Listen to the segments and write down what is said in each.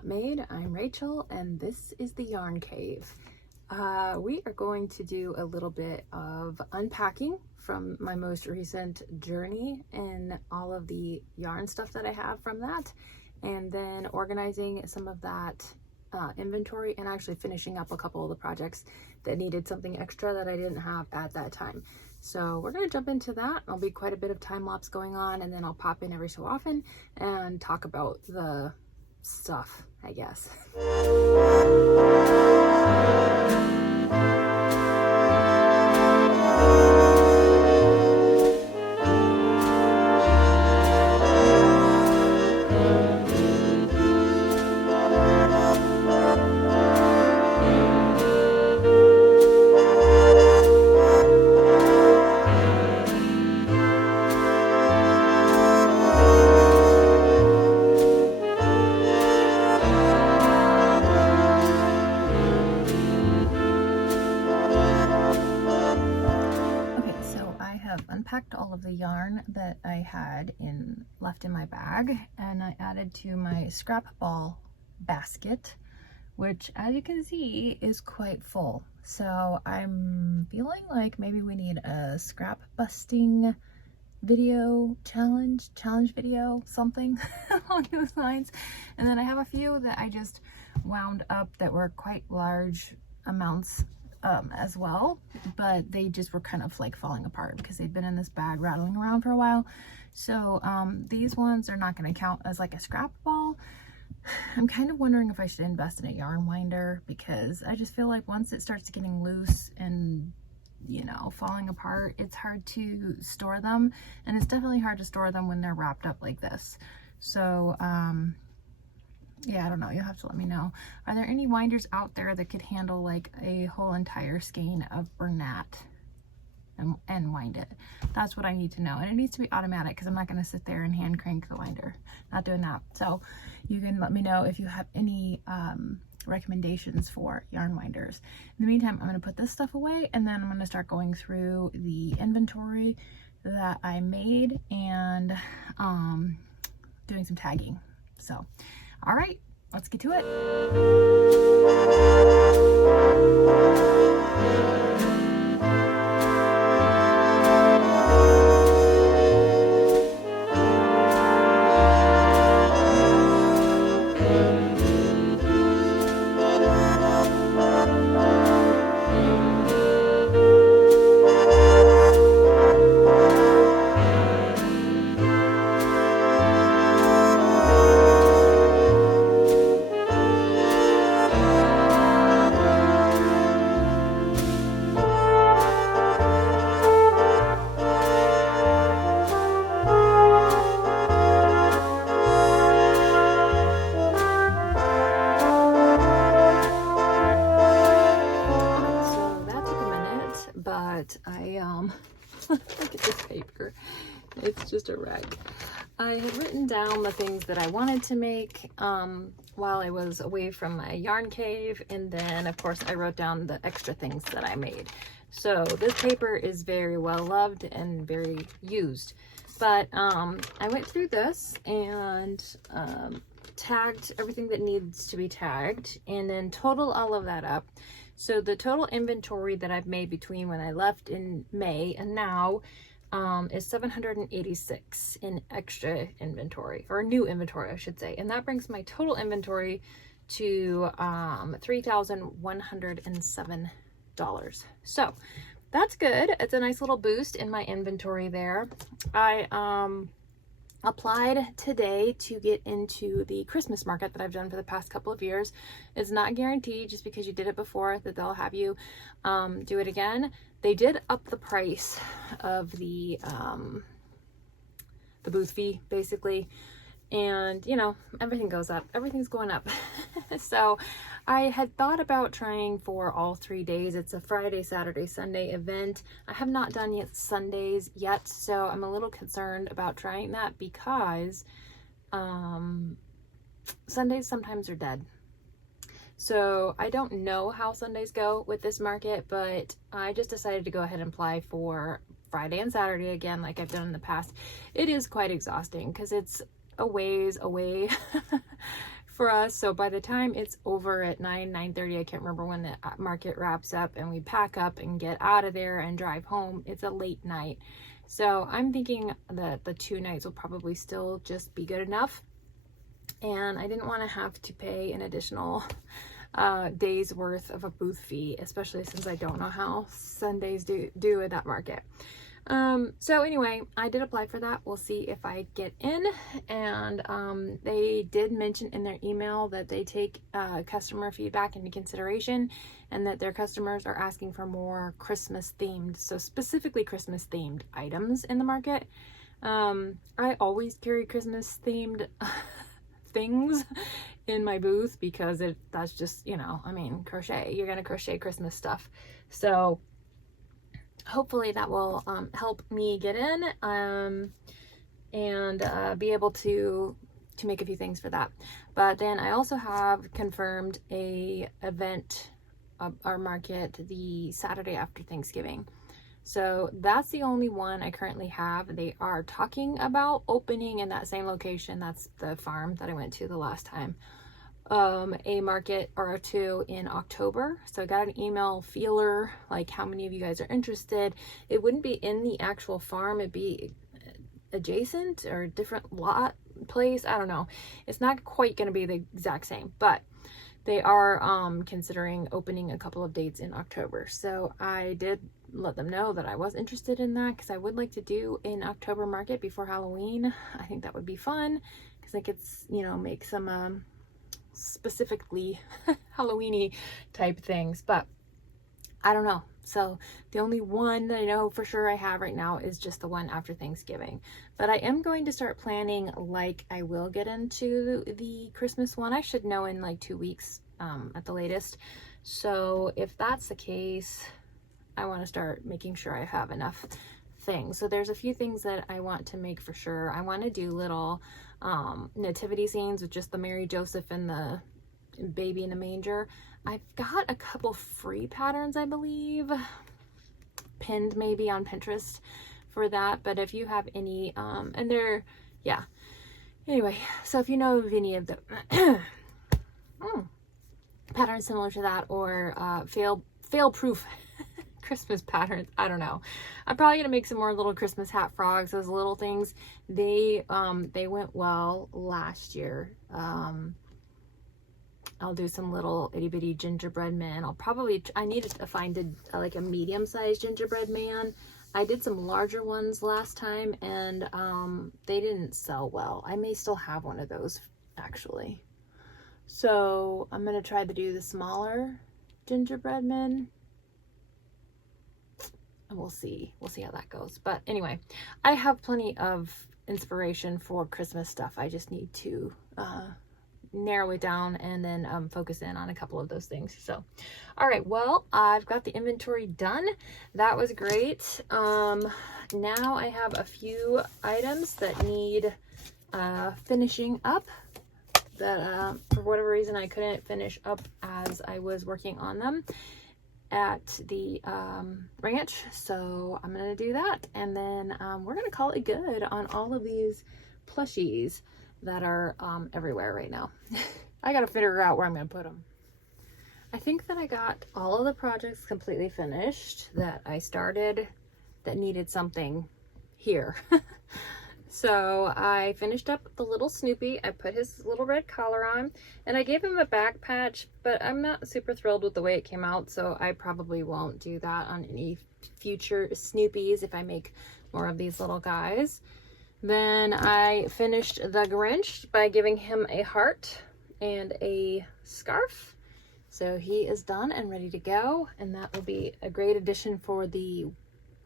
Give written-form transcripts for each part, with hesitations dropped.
Not Made. I'm Rachel, and this is the Yarn Cave. We are going to do a little bit of unpacking from my most recent journey and all of the yarn stuff that I have from that, and then organizing some of that inventory and actually finishing up a couple of the projects that needed something extra that I didn't have at that time. So we're going to jump into that. There'll be quite a bit of time lapse going on, and then I'll pop in every so often and talk about the stuff, I guess. Unpacked all of the yarn that I had left in my bag, and I added to my scrap ball basket, which, as you can see, is quite full. So I'm feeling like maybe we need a scrap busting video challenge video, something along those lines. And then I have a few that I just wound up that were quite large amounts as well, but they just were kind of like falling apart because they've been in this bag rattling around for a while. So these ones are not going to count as like a scrap ball. I'm kind of wondering if I should invest in a yarn winder, because I just feel like once it starts getting loose and, you know, falling apart, it's hard to store them, and it's definitely hard to store them when they're wrapped up like this. So yeah, I don't know. You'll have to let me know. Are there any winders out there that could handle like a whole entire skein of Bernat and wind it? That's what I need to know. And it needs to be automatic, because I'm not going to sit there and hand crank the winder. Not doing that. So you can let me know if you have any recommendations for yarn winders. In the meantime, I'm going to put this stuff away, and then I'm going to start going through the inventory that I made and doing some tagging. So all right, let's get to it. Look at this paper. It's just a wreck. I had written down the things that I wanted to make while I was away from my yarn cave, and then of course I wrote down the extra things that I made. So this paper is very well loved and very used, but I went through this and tagged everything that needs to be tagged, and then total all of that up. So the total inventory that I've made between when I left in May and now is 786 in extra inventory, or new inventory, I should say. And that brings my total inventory to $3,107. So that's good. It's a nice little boost in my inventory there. I applied today to get into the Christmas market that I've done for the past couple of years. It's not guaranteed just because you did it before that they'll have you do it again. They did up the price of the booth fee, basically. And, you know, everything goes up. Everything's going up. So I had thought about trying for all 3 days. It's a Friday, Saturday, Sunday event. I have not done yet Sundays yet, so I'm a little concerned about trying that because Sundays sometimes are dead. So I don't know how Sundays go with this market, but I just decided to go ahead and apply for Friday and Saturday again, like I've done in the past. It is quite exhausting because it's a ways away for us. So by the time it's over at 9:30, I can't remember when the market wraps up and we pack up and get out of there and drive home, it's a late night. So I'm thinking that the 2 nights will probably still just be good enough. And I didn't want to have to pay an additional days worth of a booth fee, especially since I don't know how Sundays do at that market. So anyway, I did apply for that. We'll see if I get in. And they did mention in their email that they take customer feedback into consideration, and that their customers are asking for more Christmas themed, so specifically Christmas themed items in the market. I always carry Christmas themed things in my booth because that's just, you know, I mean, crochet, you're gonna crochet Christmas stuff. So hopefully that will help me get in and be able to make a few things for that. But then I also have confirmed a event our market the Saturday after Thanksgiving. So that's the only one I currently have. They are talking about opening in that same location. That's the farm that I went to the last time. A market or two in October. So I got an email feeler, like how many of you guys are interested. It wouldn't be in the actual farm. It'd be adjacent or different lot place. I don't know. It's not quite going to be the exact same, but they are considering opening a couple of dates in October. So I did let them know that I was interested in that because I would like to do an October market before Halloween. I think that would be fun because I could, you know, make some specifically Halloweeny type things, but I don't know. So the only one that I know for sure I have right now is just the one after Thanksgiving. But I am going to start planning, like I will get into the Christmas one. I should know in like 2 weeks at the latest. So if that's the case, I want to start making sure I have enough things. So there's a few things that I want to make for sure. I want to do little nativity scenes with just the Mary, Joseph, and the baby in the manger. I've got a couple free patterns, I believe, pinned maybe on Pinterest for that. But if you have any, and they're, yeah. Anyway, so if you know of any of the patterns similar to that, or fail-proof Christmas patterns, I don't know. I'm probably gonna make some more little Christmas hat frogs. Those little things, they went well last year. I'll do some little itty bitty gingerbread men. I need to find like a medium-sized gingerbread man. I did some larger ones last time and they didn't sell well. I may still have one of those actually. So I'm gonna try to do the smaller gingerbread men. And we'll see how that goes. But anyway, I have plenty of inspiration for Christmas stuff. I just need to narrow it down and then focus in on a couple of those things. So all right, well, I've got the inventory done. That was great. Now I have a few items that need finishing up that for whatever reason I couldn't finish up as I was working on them at the ranch. So I'm gonna do that, and then we're gonna call it good on all of these plushies that are everywhere right now. I gotta figure out where I'm gonna put them. I think that I got all of the projects completely finished that I started that needed something here. So I finished up the little Snoopy. I put his little red collar on, and I gave him a back patch, but I'm not super thrilled with the way it came out, so I probably won't do that on any future Snoopies if I make more of these little guys. Then I finished the Grinch by giving him a heart and a scarf. So he is done and ready to go, and that will be a great addition for the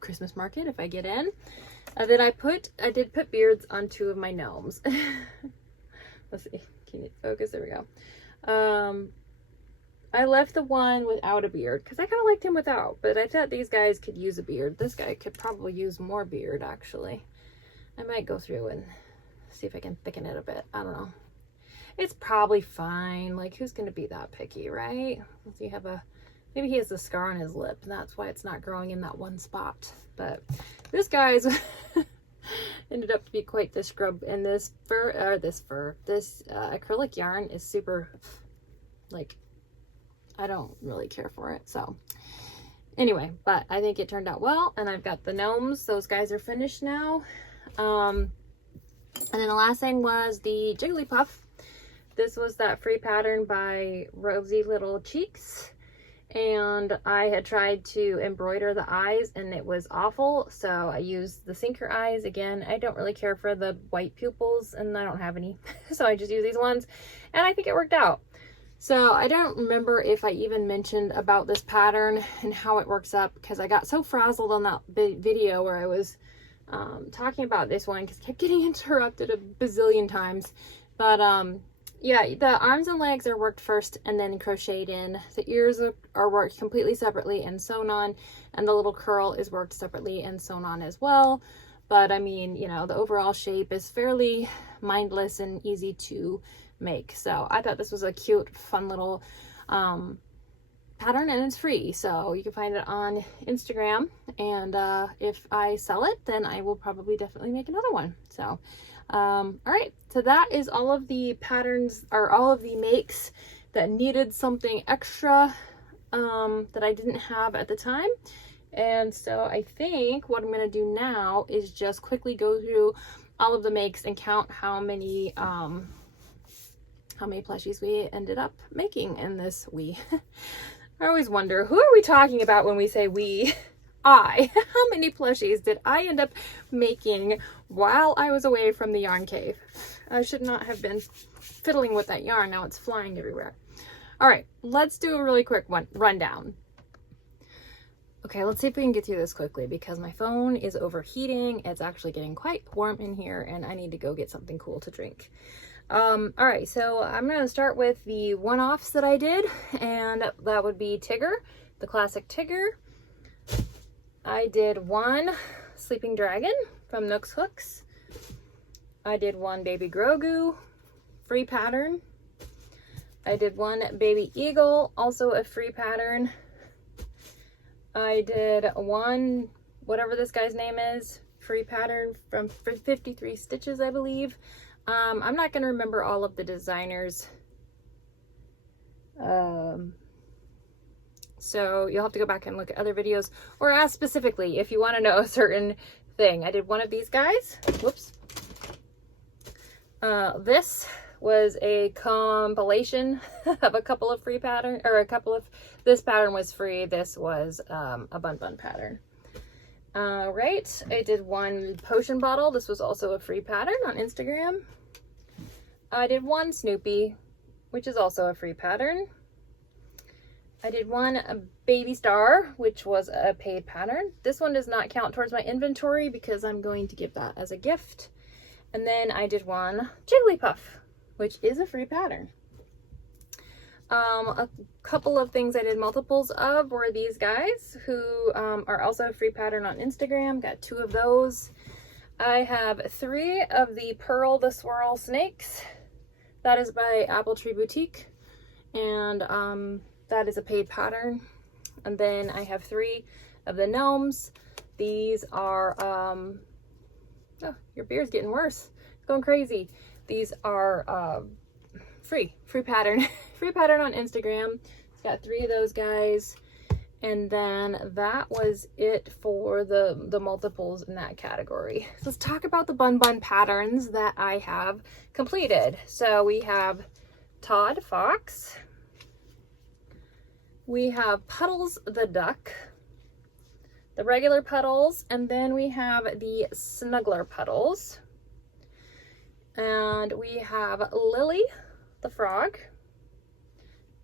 Christmas market if I get in. Then I did put beards on 2 of my gnomes. Let's see, can you focus? There we go. I left the one without a beard because I kind of liked him without, but I thought these guys could use a beard. This guy could probably use more beard actually. I might go through and see if I can thicken it a bit. I don't know. It's probably fine. Like, who's going to be that picky, right? Does he have maybe he has a scar on his lip and that's why it's not growing in that one spot. But this guy's ended up to be quite the scrub. And this acrylic yarn is super, like, I don't really care for it. So anyway, but I think it turned out well, and I've got the gnomes. Those guys are finished now. And then the last thing was the Jigglypuff. This was that free pattern by Rosy Little Cheeks. And I had tried to embroider the eyes and it was awful. So I used the sinker eyes again. I don't really care for the white pupils and I don't have any. So I just use these ones and I think it worked out. So I don't remember if I even mentioned about this pattern and how it works up, because I got so frazzled on that video where I was talking about this one because I kept getting interrupted a bazillion times. But yeah, the arms and legs are worked first and then crocheted in. The ears are worked completely separately and sewn on, and the little curl is worked separately and sewn on as well. But I mean, you know, the overall shape is fairly mindless and easy to make. So I thought this was a cute, fun little pattern, and it's free. So you can find it on Instagram, and if I sell it, then I will probably definitely make another one. So all right, so that is all of the patterns, or all of the makes that needed something extra that I didn't have at the time. And so I think what I'm going to do now is just quickly go through all of the makes and count how many plushies we ended up making in this we. I always wonder, who are we talking about when we say we? How many plushies did I end up making while I was away from the yarn cave? I should not have been fiddling with that yarn. Now it's flying everywhere. All right, let's do a really quick rundown. Okay, let's see if we can get through this quickly because my phone is overheating. It's actually getting quite warm in here and I need to go get something cool to drink. All right, so I'm going to start with the one-offs that I did, and that would be Tigger, the classic Tigger. I did one Sleeping Dragon from Nooks Hooks. I did one Baby Grogu, free pattern. I did one Baby Eagle, also a free pattern. I did one, whatever this guy's name is, free pattern from 53 Stitches, I believe. I'm not going to remember all of the designers. So you'll have to go back and look at other videos or ask specifically if you want to know a certain thing. I did one of these guys. Whoops. This was a compilation of a couple of free pattern, or a couple of, this pattern was free. This was a bun pattern. Right. I did one potion bottle. This was also a free pattern on Instagram. I did one Snoopy, which is also a free pattern. I did one Baby Star, which was a paid pattern. This one does not count towards my inventory because I'm going to give that as a gift. And then I did one Jigglypuff, which is a free pattern. A couple of things I did multiples of were these guys, who are also a free pattern on Instagram. Got 2 of those. I have 3 of the Pearl the Swirl snakes. That is by Apple Tree Boutique, and that is a paid pattern. And then I have 3 of the gnomes. These are oh, your beard's getting worse. It's going crazy. These are free pattern. Free pattern on Instagram. It's got 3 of those guys. And then that was it for the multiples in that category. So let's talk about the bun patterns that I have completed. So we have Todd Fox. We have Puddles the Duck, the regular Puddles, and then we have the Snuggler Puddles. And we have Lily the Frog.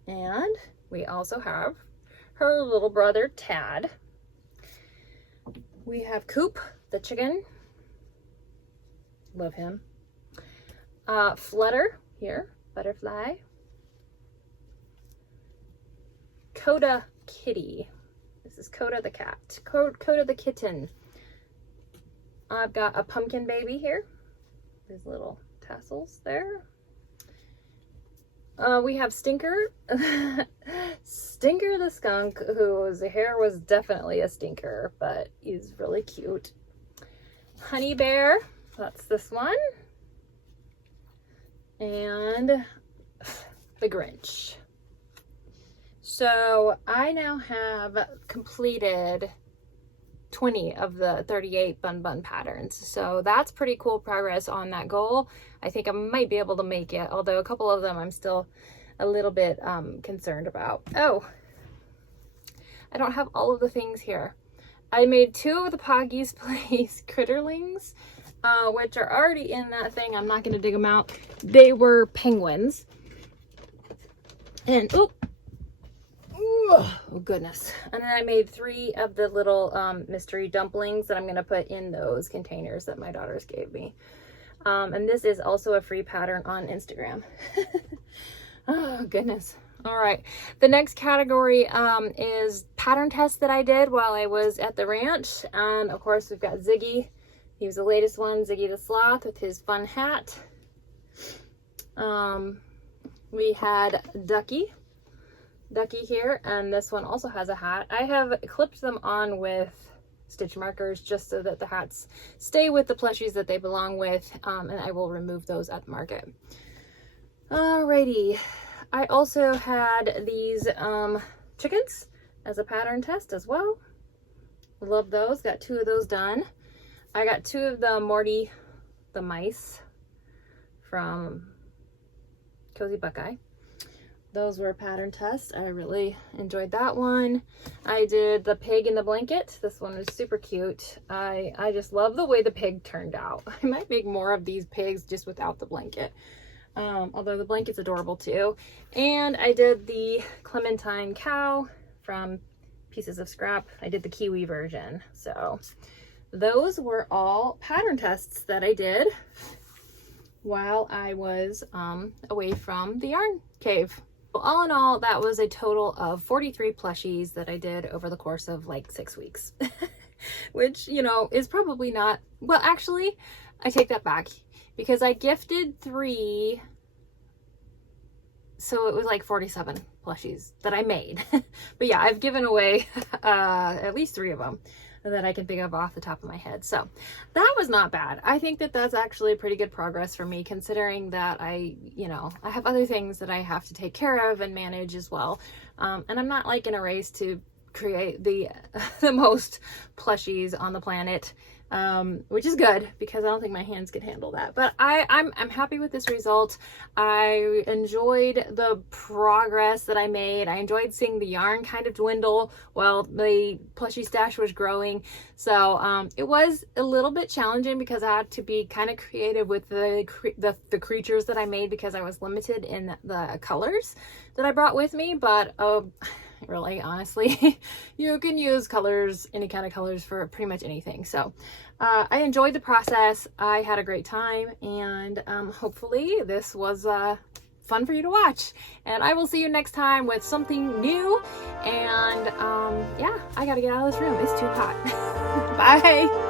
And we also have her little brother Tad. We have Coop the chicken. Love him. Flutter here, butterfly. Coda Kitty. This is Coda the cat. Coda the kitten. I've got a pumpkin baby here. His little tassels there. We have Stinker. Stinker the skunk, whose hair was definitely a stinker, but he's really cute. Honey Bear, that's this one. And the Grinch. So I now have completed 20 of the 38 bun patterns. So that's pretty cool progress on that goal. I think I might be able to make it, although a couple of them I'm still a little bit concerned about. Oh, I don't have all of the things here. I made 2 of the Poggy's Place Critterlings, which are already in that thing. I'm not going to dig them out. They were penguins. And, oh goodness. And then I made 3 of the little mystery dumplings that I'm going to put in those containers that my daughters gave me. And this is also a free pattern on Instagram. Oh, goodness. All right. The next category is pattern tests that I did while I was at the ranch. And of course, we've got Ziggy. He was the latest one, Ziggy the Sloth with his fun hat. We had Ducky here, and this one also has a hat. I have clipped them on with stitch markers just so that the hats stay with the plushies that they belong with, and I will remove those at the market. Alrighty. I also had these chickens as a pattern test as well. Love those. Got 2 of those done. I got 2 of the Morty the mice from Cozy Buckeye. Those were a pattern test. I really enjoyed that one. I did the pig in the blanket. This one was super cute. I just love the way the pig turned out. I might make more of these pigs just without the blanket. Although the blanket's adorable too. And I did the Clementine cow from Pieces of Scrap. I did the kiwi version. So those were all pattern tests that I did while I was away from the yarn cave. Well, all in all, that was a total of 43 plushies that I did over the course of like 6 weeks. Which, you know, is probably not, well, actually, I take that back because I gifted 3, so it was like 47 plushies that I made. But yeah, I've given away at least 3 of them that I can think of off the top of my head. So that was not bad. I think that that's actually pretty good progress for me, considering that I have other things that I have to take care of and manage as well. And I'm not like in a race to create the most plushies on the planet, which is good because I don't think my hands could handle that. But I'm happy with this result. I enjoyed the progress that I made. I enjoyed seeing the yarn kind of dwindle while the plushie stash was growing. So it was a little bit challenging because I had to be kind of creative with the creatures that I made because I was limited in the colors that I brought with me. But really, honestly, you can use colors, any kind of colors, for pretty much anything. So I enjoyed the process. I had a great time, and hopefully this was fun for you to watch. And I will see you next time with something new. And yeah, I gotta get out of this room. It's too hot. Bye.